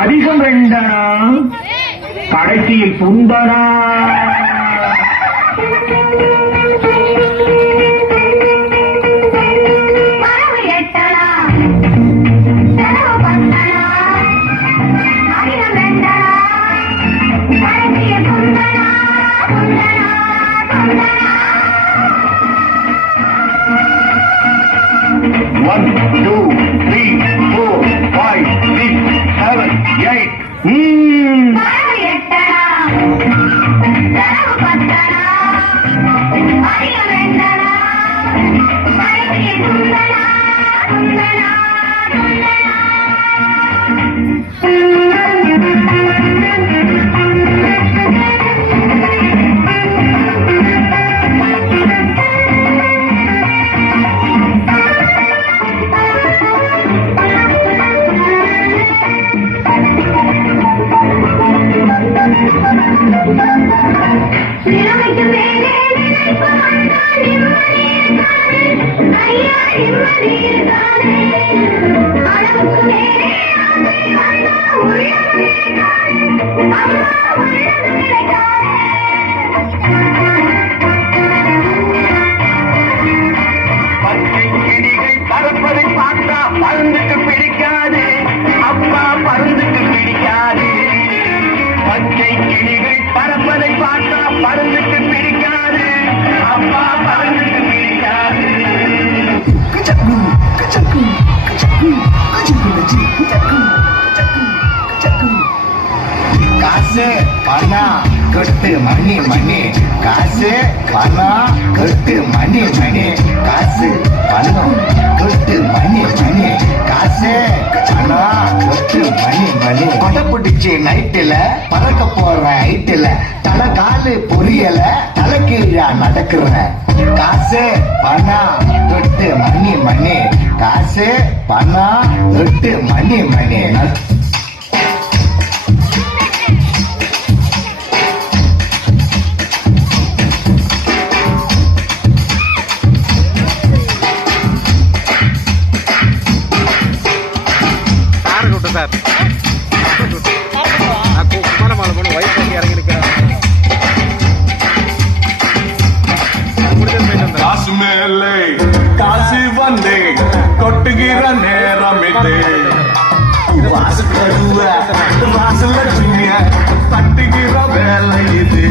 அதிகம் வேண்டனா கடைசியில் சுந்தனா One, two, three, four, five, six, seven, eight. பறப்பதை பார்த்தா பருந்துக்கு பிடிக்காது, அப்பா பருந்துக்கு பிடிக்காது. பச்சை கிளிகள் பறப்பதை பார்த்தா பருந்துக்கு பிடிக்காது, அப்பா பருந்துக்கு பிடிக்காது. காசு பணம் கொட்டு மணி மணி, காசு பணம் கொட்டு மணி மணி, காசு பணம் கொட்டு மணி மணி, காசு பணம் கொட்டு மணி மணி. கொடை பிடிச்சி நைட்டுல பறக்க போற ஹைட்டுல தலை காலு பொரியல தலை கீழா நடக்கிறேன். காசு பணம் கொட்டு மணி மணி, காசு பணம் கொட்டு மணி மணி. சார் குமார மாலை போன வயசு வந்து இறங்கி இருக்கிறேன். காசு மேலே காசு வந்து கொட்டுகிற நேரம் இது. வாசல் கடுவ வாசல் லட்சுமிய தட்டுகிற வேலை இது.